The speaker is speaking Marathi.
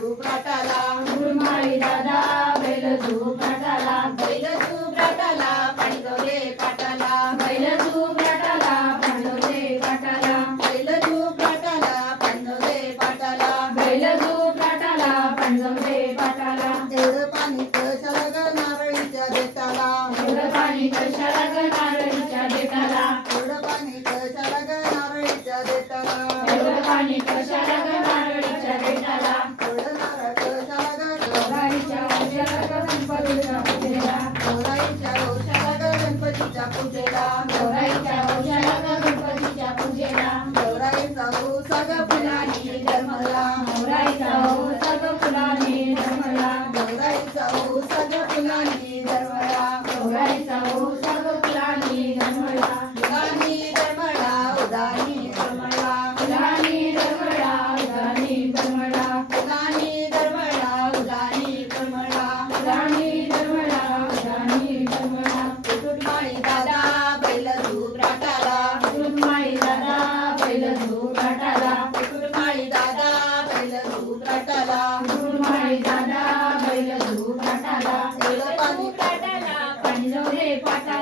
झूप राटाला गुरुमाळी दादा बैल झूप राटाला बैल झूप राटाला पांडवले पाटाला बैल झूप राटाला पांडवले पाटाला बैल झूप राटाला पांडवले पाटाला बैल झूप राटाला पांडवले पाटाला एवढं पाणी कशाला ग नारळीच्या देठाला एवढं पाणी कशाला ग नारळीच्या देठाला एवढं पाणी कशाला ग नारळीच्या देठाला एवढं पाणी कशाला ग नारळीच्या देठाला एवढं नारळ कशाला ग गौराईच्या औषधाला ग गणपतीच्या पूजेला गौराईच्या औषधाला ग गणपतीच्या पूजेला गौराईच्या औषधाला ग गणपतीच्या पूजेला गौराईचा ऊसाग फुलांनी जन्मला गौराईचा ऊसाग फुलांनी जन्मला गौराईचा ऊसाग फुलांनी जन्मला गौराईचा ऊसाग फुलांनी जन्मला उदानी जन्मला उदानी जन्मला फुलांनी जन्मला उदानी जन्मला उदानी जन्मला उदानी जन्मला फुलांनी जन्मला उदानी जन्मला कुटुंबाई दादा बैल झूप राटाला गुरुमाळी दादा बैल झूप राटाला कुटुंबाई दादा बैल झूप राटाला गुरुमाळी दादा बैल झूप राटाला एवढं पाणी पांडवले पाटाला